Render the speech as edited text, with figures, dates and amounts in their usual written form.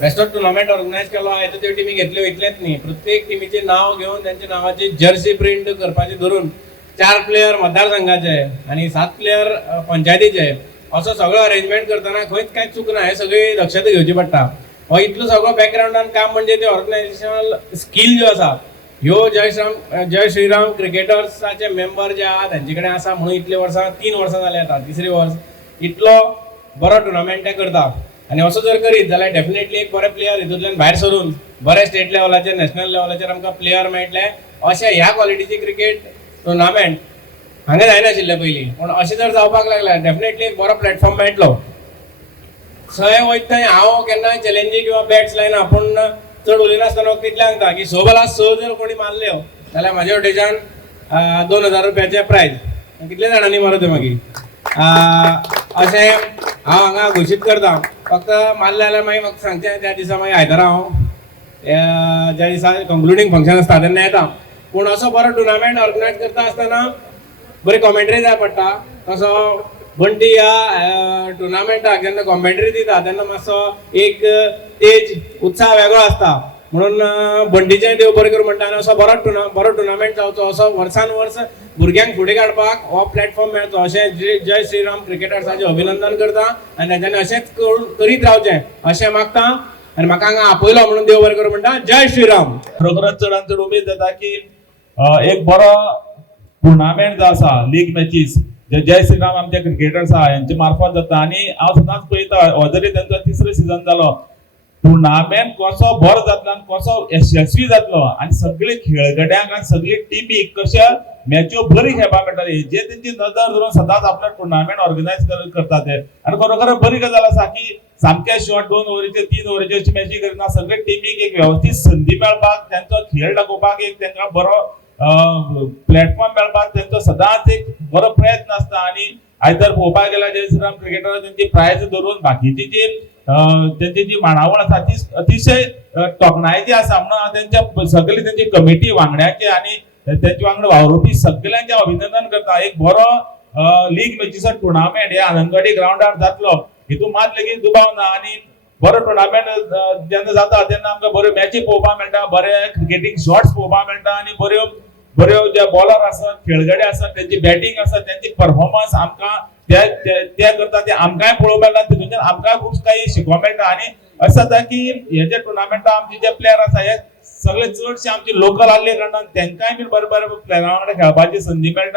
Best of tournament organise केलो येता त्यो टिमी घेतल्यो इतलेंच न्ही, प्रत्येक टिमीचे नाव घेवन त्यांच्या नावाची जर्सी प्रिंट करपाचे धरून 4 प्लेयर मतदारसंघाचे आणि 7 प्लेयर पंचायतीचे असो सगळो अरेंजमेंट करताना खंयच कांय चूक ना, हे सगळी दक्षता घेवची पडटा. हो इतलो सगळो बॅकग्राऊंडान काम म्हणजे ते ऑर्गनायझेशनल स्किल ज्यो आसा ह्यो जय श्रीराम क्रिकेटर्साचे मेंबर जे आहा तांचे कडेन आसा म्हणून इतले वर्सां 3 वर्सां जाली आतां, तिसरी वर्स इतलो बरो टुर्नामेंट ते करता. आणि असो जर करीत जाल्यार डेफिनेटली एक बरे प्लेयर हितूंतल्यान भायर सरून बरे स्टेट लेवलाचेर नॅशनल लेवलाचेर आमकां प्लेयर मेळटले. अशें ह्या क्वॉलिटीची क्रिकेट टुर्नामेंट हांगा जायनाशिल्ले पयलीं, पूण अशें जर जावपाक लागल्यार डेफिनेटली एक बरो प्लॅटफॉर्म मेळटलो. थंय वयता थंय हांव केन्नाय चॅलेंजी किंवा बॅट्स लायना, पूण चड उलयनासतना वक्त इतलें सांगता की 6 बॉलाक 6 जर कोणी मारल्यो जाल्यार म्हाज्या वटेच्यान 2000 रुपयाचें प्रायज. कितले जाणांनी मारूं मागीर अशें हांव हांगा घोशीत करता. फक्त मारले जाल्यार मागीर म्हाका सांगचें त्या दिसा मागीर आयतारा हांव ज्या दिसा कंक्लुडींग फंक्शन आसता तेन्ना येता. पूण असो बरो टुर्नामेंट ऑर्गनायज करता आसतना बरी कॉमेंट्री जाय पडटा. तसो बंटी ह्या टुर्नामेंटाक जेन्ना कॉमेंट्री दिता तेन्ना मातसो एक तेज उत्साह वेगळो आसता. म्हणून बंटीचें देव बरें करूं म्हणटा. आनी असो बरो टुर्नामेंट जावचो, असो वर्सान वर्स भुरग्यांक फुडें काडपाक हो प्लॅटफॉर्म मेळचो अशें जय श्रीराम क्रिकेटर्साचें अभिनंदन करता आनी तांच्यांनी अशेंच करीत रावचें अशें मागता. आनी म्हाका हांगा आपयलो म्हणून देव बरें करूं म्हणटा. जय श्रीराम. खरोखरच चडांत चड उमेद जाता की एक बरो टुर्नामेंट जो आसा, लीग मॅचीस जे जय श्रीराम आमचे क्रिकेटर्स आहा यांचे मार्फत जाता. आनी हांव सदांच पळयता हो जरी तांचो तिसरो सीझन जालो, टुर्नामेंट कसो बरो जातलो आनी कसो यशस्वी जातलो आनी सगळे खेळगड्यांक आनी सगळे टीमीक कशा मॅच्यो बरी खेळपाक मेळटाली जे तेंची नदर धरून सदांच आपलो टुर्नामेंट ऑर्गनायज करता ते. आनी खरोखर बरी गजाल आसा की सामके शॉर्ट 2 ओव्हरीचे 3 ओव्हरीचे अशी मॅची करिना सगळे टीमीक एक व्यवस्थित संधी मेळपाक, त्यांचो खेळ दाखोवपाक एक तांकां बरो प्लॅटफॉर्म मेळपाक त्यांचो सदांच एक बरो प्रयत्न आसता. आनी आयतर पळोवपाक गेल्यार जय श्रीराम क्रिकेटर त्यांची प्रायज धरून बाकीची जी त्यांची जी मांडावळ आसा ती अतिशय तोखणायेची आसा. म्हणून त्यांच्या सगळी त्यांची कमिटी वांगड्याचे आनी त्यांच्या वांगडा वावुरपी सगळ्यांचे अभिनंदन करता. एक बरो लीग मॅचीचो टुर्नामेंट हे आनंदवाडी ग्राउंडार जातलो हितून मात लेगीत दुबाव ना. आनी बरो टुर्नामेंट जेन्ना जाता तेन्ना आमकां बऱ्यो मॅची पळोवपाक मेळटा, बरे क्रिकेटींग शॉट्स पळोवपाक मेळटा आनी बऱ्यो जे बॉलर आसत, खेळगडे आसत, त्यांची बॅटिंग आसत, त्यांची परफॉर्मन्स आमकां त्या करता ते आमकांय पळोवपाक मेळटा. तितूंतल्यान आमकांय खूब काही शिकूंक मेळटा. आनी अशें जाता की हे जे टुर्नामेंटा आमचे जे प्लेयर आसा हे सगळे चडशे आमचे लोकल आसले कारणान तांकांय बी बरे बरे प्लेयरां वांगडा खेळपाची संदी मेळटा.